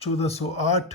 1408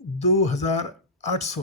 2800,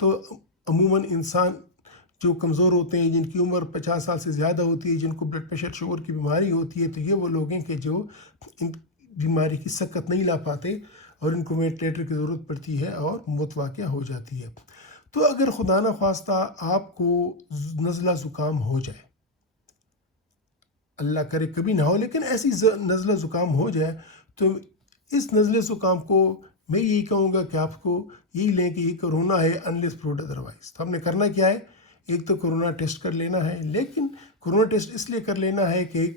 تو عموماً انسان جو کمزور ہوتے ہیں، جن کی عمر 50 سال سے زیادہ ہوتی ہے، جن کو بلڈ پریشر شوگر کی بیماری ہوتی ہے، تو یہ وہ لوگ ہیں کہ جو ان بیماری کی سکت نہیں لا پاتے اور ان کو وینٹیلیٹر کی ضرورت پڑتی ہے اور موت واقع ہو جاتی ہے۔ تو اگر خدا نخواستہ آپ کو نزلہ زکام ہو جائے، اللہ کرے کبھی نہ ہو، لیکن ایسی نزلہ زکام ہو جائے، تو اس نزلہ زکام کو میں یہی کہوں گا کہ آپ کو یہی لیں کہ یہ کرونا ہے، انلیس پروڈ ادروائز۔ تو ہم نے کرنا کیا ہے؟ ایک تو کرونا ٹیسٹ کر لینا ہے، لیکن کرونا ٹیسٹ اس لیے کر لینا ہے کہ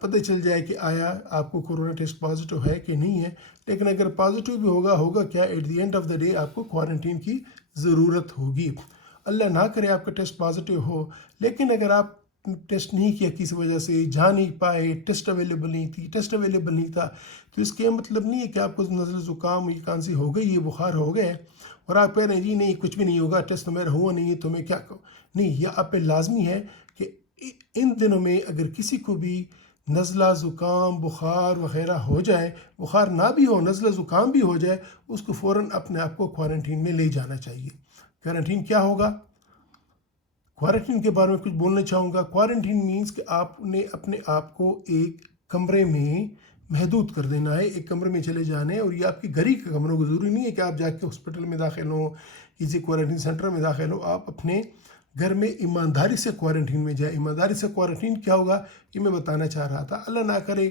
پتہ چل جائے کہ آیا آپ کو کرونا ٹیسٹ پازیٹیو ہے کہ نہیں ہے۔ لیکن اگر پازیٹیو بھی ہوگا کیا؟ At the end of the day آپ کو کوارنٹین کی ضرورت ہوگی۔ اللہ نہ کرے آپ کا ٹیسٹ پازیٹیو ہو، لیکن اگر آپ ٹیسٹ نہیں کیا کسی وجہ سے، جا نہیں پائے، ٹیسٹ اویلیبل نہیں تھا، تو اس کے مطلب نہیں ہے کہ آپ کو نزلہ زکام یہ کھانسی ہو گئی، یہ بخار ہو گئے اور آپ کہہ رہے ہیں جی نہیں کچھ بھی نہیں ہوگا، ٹیسٹ تو میرا ہوا نہیں ہے تو میں کیا کروں؟ نہیں، یہ آپ پہ لازمی ہے کہ ان دنوں میں اگر کسی کو بھی نزلہ زکام بخار وغیرہ ہو جائے، بخار نہ بھی ہو، نزلہ زکام بھی ہو جائے، اس کو فوراً اپنے آپ کو کوارنٹین میں لے جانا چاہیے۔ کوارنٹین کیا ہوگا؟ کوارنٹین کے بارے میں کچھ بولنا چاہوں گا۔ کوارنٹین مینس کہ آپ نے اپنے آپ کو ایک کمرے میں محدود کر دینا ہے، ایک کمرے میں چلے جانے، اور یہ آپ کے گھر ہی کا کمرہ ہوگا، ضروری نہیں ہے کہ آپ جا کے ہاسپٹل میں داخل ہوں، کسی کوارنٹین سینٹر میں داخل ہوں، آپ اپنے گھر میں ایمانداری سے کوارنٹین میں جائیں۔ ایمانداری سے کوارنٹین کیا ہوگا یہ میں بتانا چاہ رہا تھا۔ اللہ نہ کرے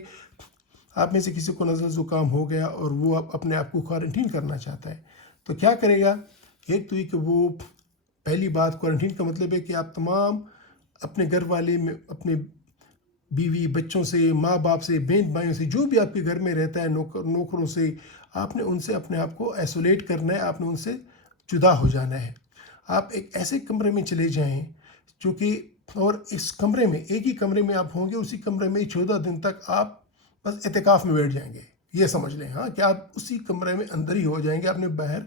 آپ میں سے کسی کو نزلہ زکام ہو گیا اور وہ اپنے آپ کو کوارنٹین کرنا چاہتا ہے، تو کیا کرے گا؟ ایک تو یہ کہ وہ پہلی بات، کوارنٹین کا مطلب ہے کہ آپ تمام اپنے گھر والے میں، اپنے بیوی بچوں سے، ماں باپ سے، بہن بھائیوں سے، جو بھی آپ کے گھر میں رہتا ہے، نوکروں سے، آپ نے ان سے اپنے آپ کو ایسولیٹ کرنا ہے، آپ نے ان سے جدا ہو جانا ہے۔ آپ ایک ایسے کمرے میں چلے جائیں جو کہ، اور اس کمرے میں، ایک ہی کمرے میں آپ ہوں گے، اسی کمرے میں 14 دن تک آپ بس اعتکاف میں بیٹھ جائیں گے، یہ سمجھ لیں ہاں کہ آپ اسی کمرے میں اندر ہی ہو جائیں گے، آپ نے باہر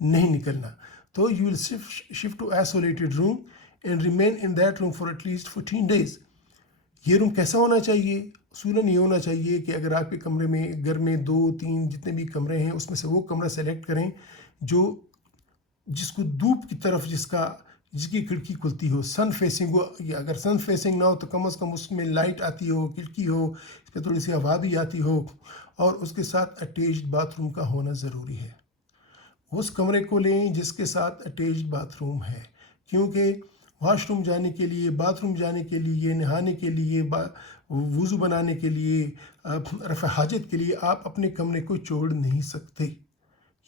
نہیں نکلنا۔ تو you will shift to isolated room and remain in that room for at least 14 days۔ یہ روم کیسا ہونا چاہیے؟ اصولاً یہ ہونا چاہیے کہ اگر آپ کے کمرے میں، گھر میں 2 3 جتنے بھی کمرے ہیں، اس میں سے وہ کمرہ سلیکٹ کریں جس کو دھوپ کی طرف، جس کی کھڑکی کھلتی ہو، سن فیسنگ ہو، یا اگر سن فیسنگ نہ ہو تو کم از کم اس میں لائٹ آتی ہو، کھڑکی ہو، اس پہ تھوڑی سی ہوا بھی آتی ہو، اور اس کے ساتھ اٹیچڈ باتھ روم کا ہونا ضروری ہے۔ اس کمرے کو لیں جس کے ساتھ اٹیچڈ باتھ روم ہے، کیونکہ واش روم جانے کے لیے، باتھ روم جانے کے لیے، نہانے کے لیے، وضو بنانے کے لیے، رفع حاجت کے لیے آپ اپنے کمرے کو چھوڑ نہیں سکتے۔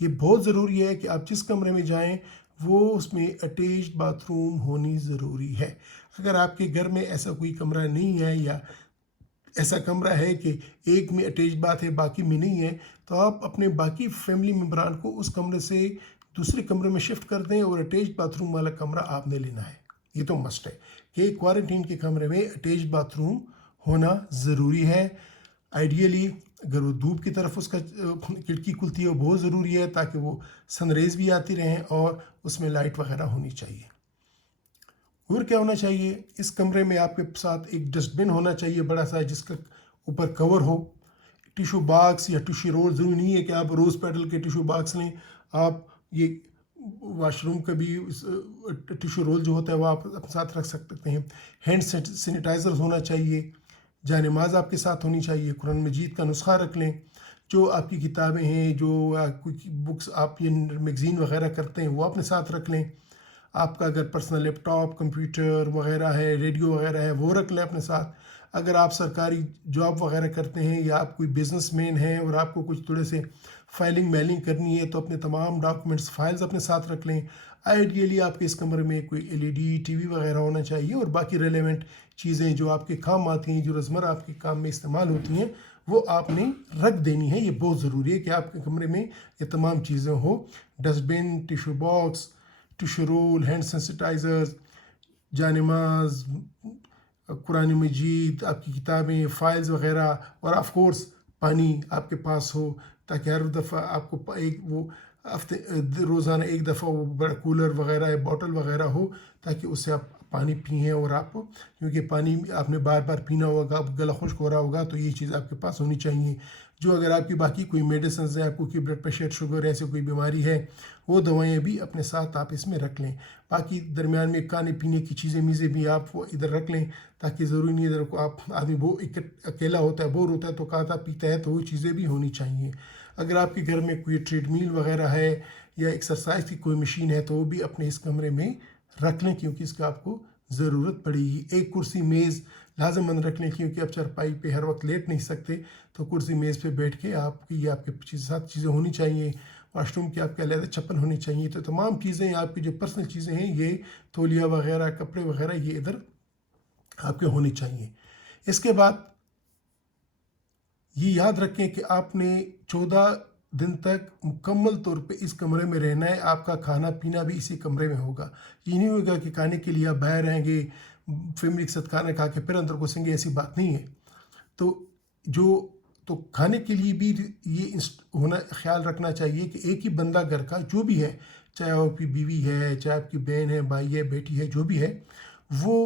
یہ بہت ضروری ہے کہ آپ جس کمرے میں جائیں وہ اس میں اٹیچڈ باتھ روم ہونی ضروری ہے۔ اگر آپ کے گھر میں ایسا کوئی کمرہ نہیں ہے، یا ایسا کمرہ ہے کہ ایک میں اٹیچ بات ہے باقی میں نہیں ہے، تو آپ اپنے باقی فیملی ممبران کو اس کمرے سے دوسرے کمرے میں شفٹ کر دیں، اور اٹیچ باتھ روم والا کمرہ آپ نے لینا ہے۔ یہ تو مسٹ ہے کہ کوارنٹین کے کمرے میں اٹیچ باتھ روم ہونا ضروری ہے۔ آئیڈیلی اگر وہ دھوپ کی طرف اس کا کھڑکی کھلتی ہے، وہ بہت ضروری ہے تاکہ وہ سن ریز بھی آتی رہیں، اور اس میں لائٹ وغیرہ ہونی چاہیے۔ اور کیا ہونا چاہیے؟ اس کمرے میں آپ کے ساتھ ایک ڈسٹ بن ہونا چاہیے بڑا سا، جس کا اوپر کور ہو۔ ٹیشو باکس یا ٹیشو رول، ضروری نہیں ہے کہ آپ روز پیٹل کے ٹیشو باکس لیں، آپ یہ واش روم کا بھی ٹیشو رول جو ہوتا ہے وہ آپ اپنے ساتھ رکھ سکتے ہیں۔ ہینڈ سینیٹائزر ہونا چاہیے، جائے نماز آپ کے ساتھ ہونی چاہیے، قرآن مجید کا نسخہ رکھ لیں، جو آپ کی کتابیں ہیں، جو کوئی بکس آپ یہ میگزین وغیرہ کرتے ہیں وہ اپنے ساتھ رکھ لیں۔ آپ کا اگر پرسنل لیپ ٹاپ، کمپیوٹر وغیرہ ہے، ریڈیو وغیرہ ہے، وہ رکھ لیں اپنے ساتھ۔ اگر آپ سرکاری جاب وغیرہ کرتے ہیں، یا آپ کوئی بزنس مین ہیں اور آپ کو کچھ تھوڑے سے فائلنگ میلنگ کرنی ہے، تو اپنے تمام ڈاکومنٹس، فائلز اپنے ساتھ رکھ لیں۔ آئیڈیلی آپ کے اس کمرے میں کوئی LED ٹی وی وغیرہ ہونا چاہیے، اور باقی ریلیونٹ چیزیں جو آپ کے کام آتی ہیں، جو روزمرہ آپ کے کام میں استعمال ہوتی ہیں، وہ آپ نے رکھ دینی ہے۔ یہ بہت ضروری ہے کہ آپ کے کمرے میں یہ تمام چیزیں ہوں: dust bin, tissue box, tissue roll, hand sanitizers, جانماز، قرآن مجید، آپ کی کتابیں، فائلز وغیرہ، اور آف کورس پانی آپ کے پاس ہو، تاکہ ہر دفعہ آپ کو وہ روزانہ ایک دفعہ وہ بڑا کولر وغیرہ یا بوٹل وغیرہ ہو، تاکہ اس سے آپ پانی پئیں، اور آپ، کیونکہ پانی آپ نے بار بار پینا ہوگا، آپ گلا خشک ہو رہا ہوگا، تو یہ چیز آپ کے پاس ہونی چاہیے۔ جو اگر آپ کی باقی کوئی میڈیسنز ہیں، آپ کو کوئی بلڈ پریشر، شوگر ایسی کوئی بیماری ہے، وہ دوائیں بھی اپنے ساتھ آپ اس میں رکھ لیں. باقی درمیان میں کھانے پینے کی چیزیں میزیں بھی آپ وہ ادھر رکھ لیں، تاکہ ضروری نہیں ادھر کو آپ آدمی وہ اکیلا ہوتا ہے، بور ہوتا ہے تو کھاتا پیتا ہے، تو وہ چیزیں بھی ہونی چاہیے. اگر آپ کے گھر میں کوئی ٹریڈ میل وغیرہ ہے یا ایکسرسائز کی کوئی مشین ہے تو وہ بھی اپنے اس کمرے میں رکھ لیں، کیونکہ اس کا آپ کو ضرورت پڑے گی. ایک کرسی میز لازماً رکھ لیں، کیونکہ آپ چارپائی پہ ہر وقت لیٹ نہیں سکتے، تو کرسی میز پہ بیٹھ کے آپ کی یہ آپ کے ساتھ چیزیں ہونی چاہیے. واش روم کی آپ کے علیحدہ چپل ہونی چاہیے. تو تمام چیزیں آپ کی جو پرسنل چیزیں ہیں، یہ تولیہ وغیرہ، کپڑے وغیرہ، یہ ادھر آپ کے ہونی چاہیے. اس کے بعد یہ یاد رکھیں کہ آپ نے 14 دن تک مکمل طور پہ اس کمرے میں رہنا ہے. آپ کا کھانا پینا بھی اسی کمرے میں ہوگا. یہ نہیں ہوگا کہ کھانے کے لیے آپ باہر رہیں گے، فیملی کے ساتھ کھانا کھا کے پھر اندر گھسیں گے، ایسی بات نہیں ہے. تو کھانے کے لیے بھی یہ خیال رکھنا چاہیے کہ ایک ہی بندہ گھر کا جو بھی ہے، چاہے آپ کی بیوی ہے، چاہے آپ کی بہن ہے، بھائی ہے، بیٹی ہے، جو بھی ہے، وہ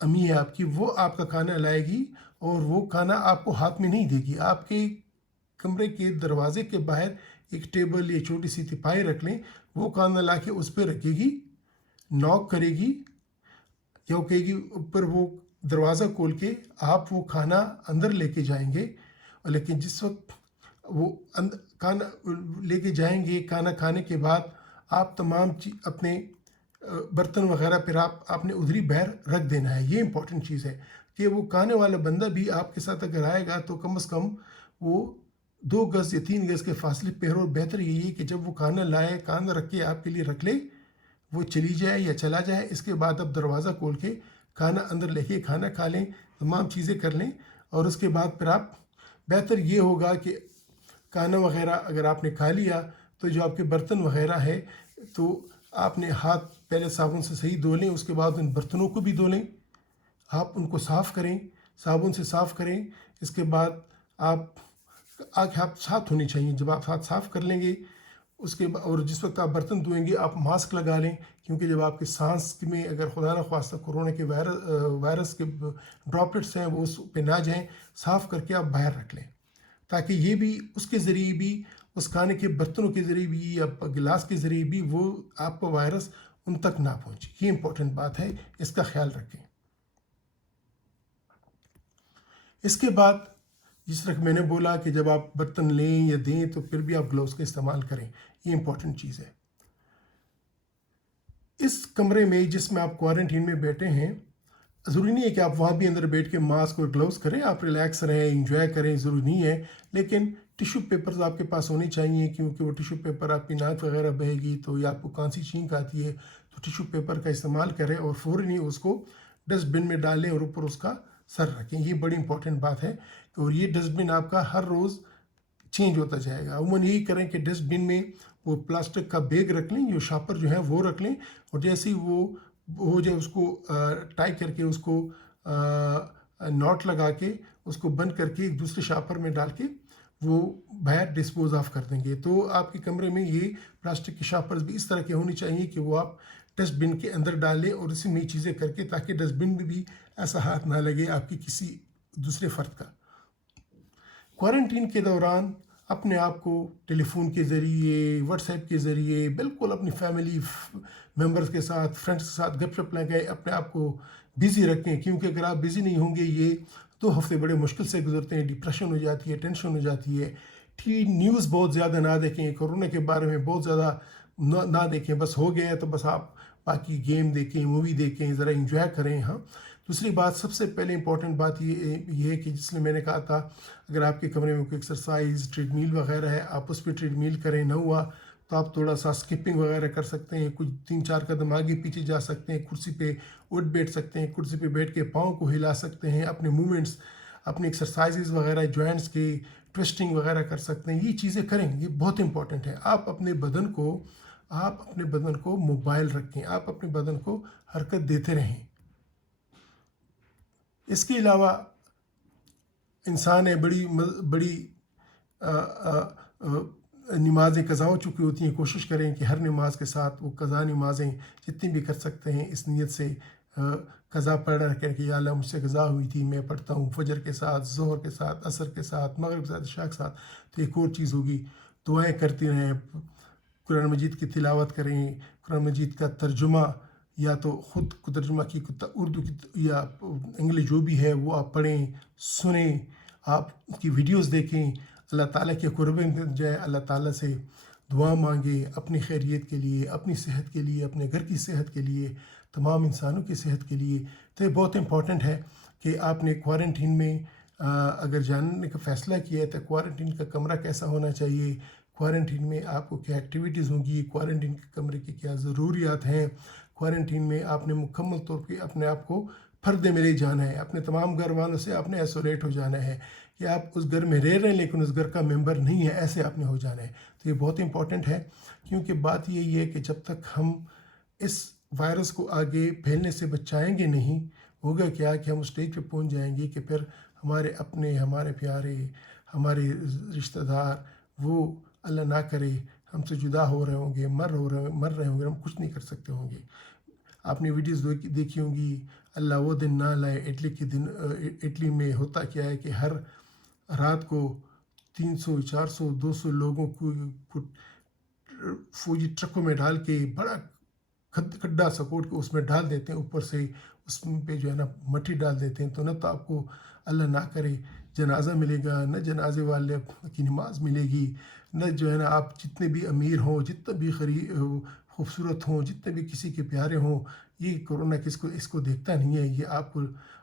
امی ہے آپ کی، وہ آپ کا کھانا لائے گی اور وہ کھانا آپ کو ہاتھ میں نہیں دے گی. آپ کے کمرے کے دروازے کے باہر ایک ٹیبل یا چھوٹی سی تپائی رکھ لیں، وہ کھانا لا کے اس پہ رکھے گی، ناک کرے گی یا وہ کہے گی اوپر، وہ دروازہ کھول کے آپ وہ کھانا اندر لے کے جائیں گے. لیکن جس وقت وہ کھانا لے کے جائیں گے، کھانا کھانے کے بعد آپ تمام اپنے برتن وغیرہ پھر آپ نے ادھر ہی باہر رکھ دینا ہے. یہ امپورٹنٹ چیز ہے کہ وہ کھانے والا بندہ بھی آپ کے ساتھ اگر آئے گا تو کم از کم وہ 2 گز یا 3 گز کے فاصلے پہ ہو. اور بہتر یہی ہے کہ جب وہ کھانا لائے، کھانا رکھ کے آپ کے لیے رکھ لے، وہ چلی جائے یا چلا جائے، اس کے بعد اب دروازہ کھول کے کھانا اندر لے کے کھانا کھا لیں، تمام چیزیں کر لیں. اور اس کے بعد پھر آپ بہتر یہ ہوگا کہ کھانا وغیرہ اگر آپ نے کھا لیا تو جو آپ کے برتن وغیرہ ہے تو آپ نے ہاتھ پہلے صابن سے صحیح دھو لیں، اس کے بعد ان برتنوں کو بھی دھو لیں، آپ ان کو صاف کریں، صابن سے صاف کریں. اس کے بعد آپ ہاتھ صاف ہونے چاہیے. جب آپ ہاتھ صاف کر لیں گے اس کے اور جس وقت آپ برتن دھوئیں گے آپ ماسک لگا لیں، کیونکہ جب آپ کے سانس میں اگر خدا نخواستہ کورونا کے وائرس کے ڈراپلٹس ہیں وہ اس پہ نہ جائیں. صاف کر کے آپ باہر رکھ لیں، تاکہ یہ بھی اس کے ذریعے بھی، اس کھانے کے برتنوں کے ذریعے بھی یا گلاس کے ذریعے بھی وہ آپ کا وائرس ان تک نہ پہنچے. یہ امپورٹنٹ بات ہے، اس کا خیال رکھیں. اس کے بعد جس طرح میں نے بولا کہ جب آپ برتن لیں یا دیں تو پھر بھی آپ گلوز کا استعمال کریں. یہ امپورٹنٹ چیز ہے. اس کمرے میں جس میں آپ کوارنٹین میں بیٹھے ہیں، ضروری نہیں ہے کہ آپ وہاں بھی اندر بیٹھ کے ماسک اور گلوز کریں. آپ ریلیکس رہیں، انجوائے کریں، ضروری نہیں ہے. لیکن ٹیشو پیپرز آپ کے پاس ہونے چاہیے، کیونکہ وہ ٹیشو پیپر آپ کی ناک وغیرہ بہے گی تو یا آپ کو کھانسی چھینک آتی ہے تو ٹیشو پیپر کا استعمال کریں اور فوراً ہی اس کو ڈسٹ بن میں ڈالیں اور اوپر اس کا سر رکھیں. یہ بڑی امپورٹنٹ بات ہے. اور یہ ڈسٹ بن آپ کا ہر روز چینج ہوتا جائے گا. عموماً یہی کریں کہ ڈسٹ بن میں وہ پلاسٹک کا بیگ رکھ لیں، جو شاپر جو ہے وہ رکھ لیں، اور جیسے ہی وہ ہو جائے اس کو ٹائی کر کے اس کو ناٹ لگا کے اس کو بند کر کے ایک دوسرے شاپر میں ڈال کے وہ باہر ڈسپوز آف کر دیں گے. تو آپ کے کمرے میں یہ پلاسٹک کے شاپرز بھی اس طرح کے ہونی چاہیے کہ وہ آپ ڈسٹ بن کے اندر ڈالیں اور اسی میں چیزیں کر کے، تاکہ ڈسٹ بن میں بھی ایسا ہاتھ نہ لگے آپ کی کسی دوسرے فرد کا. کوارنٹین کے دوران اپنے آپ کو ٹیلی فون کے ذریعے، واٹس ایپ کے ذریعے بالکل اپنی فیملی ممبرز کے ساتھ، فرینڈس کے ساتھ گپ شپ لگائے، اپنے آپ کو بزی رکھیں. کیونکہ اگر آپ بزی نہیں ہوں گے، یہ 2 ہفتے بڑے مشکل سے گزرتے ہیں. ڈپریشن ہو جاتی ہے، ٹینشن ہو جاتی ہے. نیوز بہت زیادہ نہ دیکھیں، کورونا کے بارے میں بہت زیادہ نہ دیکھیں. بس ہو گیا ہے تو بس آپ باقی گیم دیکھیں، مووی دیکھیں، ذرا انجوائے کریں. ہاں، دوسری بات، سب سے پہلے امپورٹنٹ بات یہ ہے کہ جس نے میں نے کہا تھا، اگر آپ کے کمرے میں کوئی ایکسرسائز ٹریڈ میل وغیرہ ہے، آپ اس پہ ٹریڈ میل کریں. نہ ہوا تو آپ تھوڑا سا اسکپنگ وغیرہ کر سکتے ہیں، کچھ 3-4 قدم آگے پیچھے جا سکتے ہیں، کرسی پہ اٹھ بیٹھ سکتے ہیں، کرسی پہ بیٹھ کے پاؤں کو ہلا سکتے ہیں، اپنے موومنٹس، اپنے ایکسرسائزز وغیرہ، جوائنٹس کے ٹوسٹنگ وغیرہ کر سکتے ہیں. یہ چیزیں کریں، یہ بہت امپورٹنٹ ہے. آپ اپنے بدن کو موبائل رکھیں، آپ اپنے بدن کو حرکت دیتے رہیں. اس کے علاوہ انسان ہے، بڑی نمازیں قضا ہو چکی ہوتی ہیں. کوشش کریں کہ ہر نماز کے ساتھ وہ قضا نمازیں جتنی بھی کر سکتے ہیں اس نیت سے قضا پڑھ رکھیں کہ یا اللہ مجھ سے قضا ہوئی تھی، میں پڑھتا ہوں فجر کے ساتھ، ظہر کے ساتھ، عصر کے ساتھ، مغرب کے ساتھ، عشاء کے ساتھ، تو ایک اور چیز ہوگی، دعائیں کرتی رہیں، قرآن مجید کی تلاوت کریں، قرآن مجید کا ترجمہ یا تو خود کو ترجمہ کی اردو کی یا انگلش جو بھی ہے وہ آپ پڑھیں، سنیں، آپ کی ویڈیوز دیکھیں، اللہ تعالیٰ کے قرب میں جائیں، اللہ تعالیٰ سے دعا مانگیں اپنی خیریت کے لیے، اپنی صحت کے لیے، اپنے گھر کی صحت کے لیے، تمام انسانوں کی صحت کے لیے۔ تو یہ بہت امپورٹنٹ ہے کہ آپ نے کوارنٹین میں اگر جاننے کا فیصلہ کیا ہے تو کوارنٹین کا کمرہ کیسا ہونا چاہیے، کوارنٹین میں آپ کو کیا ایکٹیویٹیز ہوں گی، کوارنٹین کے کمرے کی کیا ضروریات ہیں، کوارنٹین میں آپ نے مکمل طور پہ اپنے آپ کو پردے میں لے جانا ہے، اپنے تمام گھر والوں سے آپ نے ایسولیٹ ہو جانا ہے، کہ آپ اس گھر میں رہ رہے ہیں لیکن اس گھر کا ممبر نہیں ہے، ایسے آپ نے ہو جانا ہے۔ تو یہ بہت امپورٹنٹ ہے، کیونکہ بات یہی ہے کہ جب تک ہم اس وائرس کو آگے پھیلنے سے بچائیں گے نہیں، ہوگا کیا کہ ہم اسٹیج پہ پہنچ جائیں گے کہ پھر ہمارے اپنے، ہمارے پیارے، ہمارے رشتہ دار، وہ اللہ نہ کرے ہم سے جدا ہو رہے ہوں گے، مر رہے ہوں گے، ہم کچھ نہیں کر سکتے ہوں گے۔ آپ نے ویڈیوز دیکھی ہوں گی، اللہ وہ دن نہ لائے، اٹلی کے دن، اٹلی میں ہوتا کیا ہے کہ ہر رات کو 300 400 200 لوگوں کو فوجی ٹرکوں میں ڈال کے بڑا کھڈا سکوٹ کے اس میں ڈال دیتے ہیں، اوپر سے اس پہ جو ہے نا مٹی ڈال دیتے ہیں، تو نہ تو آپ کو اللہ نہ کرے جنازہ ملے گا، نہ جنازے والے کی نماز ملے گی، نہ جو ہے نا آپ جتنے بھی امیر ہوں، جتنے بھی خوبصورت ہوں، جتنے بھی کسی کے پیارے ہوں، یہ کورونا اس کو دیکھتا نہیں ہے، یہ آپ کو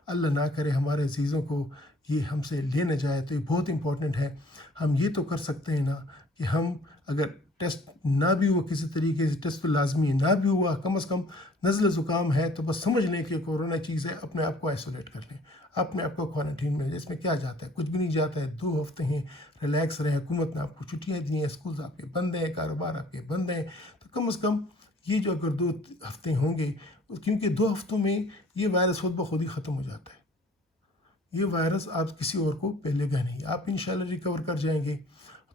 اللہ نہ کرے ہمارے عزیزوں کو یہ ہم سے لے نہ جائے۔ تو یہ بہت امپورٹنٹ ہے۔ ہم یہ تو کر سکتے ہیں نا کہ ہم اگر ٹیسٹ نہ بھی ہوا، کسی طریقے سے ٹیسٹ تو لازمی ہے، نہ بھی ہوا، کم از کم نزلہ زکام ہے تو بس سمجھ لیں کہ کورونا چیز ہے، اپنے آپ کو آئسولیٹ کر لیں، اپنے آپ کو کوارنٹین میں، اس میں کیا جاتا ہے، کچھ بھی نہیں جاتا ہے، 2 ہفتے ہیں، ریلیکس رہیں، حکومت نے آپ کو چھٹیاں دی ہیں، اسکولز آپ کے بند ہیں، کاروبار آپ کے بند ہیں، تو کم از کم یہ جو اگر 2 ہفتے ہوں گے، کیونکہ 2 ہفتوں میں یہ وائرس خود بخود ہی ختم ہو جاتا ہے، یہ وائرس آپ کسی اور کو پھیلے گا نہیں، آپ انشاءاللہ ریکور کر جائیں گے۔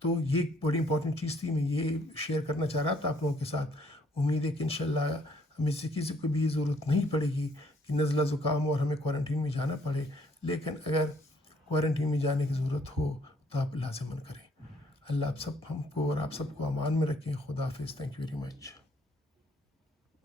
تو یہ بڑی امپورٹنٹ چیز تھی، میں یہ شیئر کرنا چاہ رہا تھا آپ لوگوں کے ساتھ۔ امید ہے کہ انشاءاللہ ہمیں سے کسی کو بھی یہ ضرورت نہیں پڑے گی کہ نزلہ زکام اور ہمیں کوارنٹین میں جانا پڑے، لیکن اگر کوارنٹین میں جانے کی ضرورت ہو تو آپ لازماً کریں۔ اللہ آپ سب ہم کو اور آپ سب کو امان میں رکھیں۔ خدا حافظ۔ Thank you very much.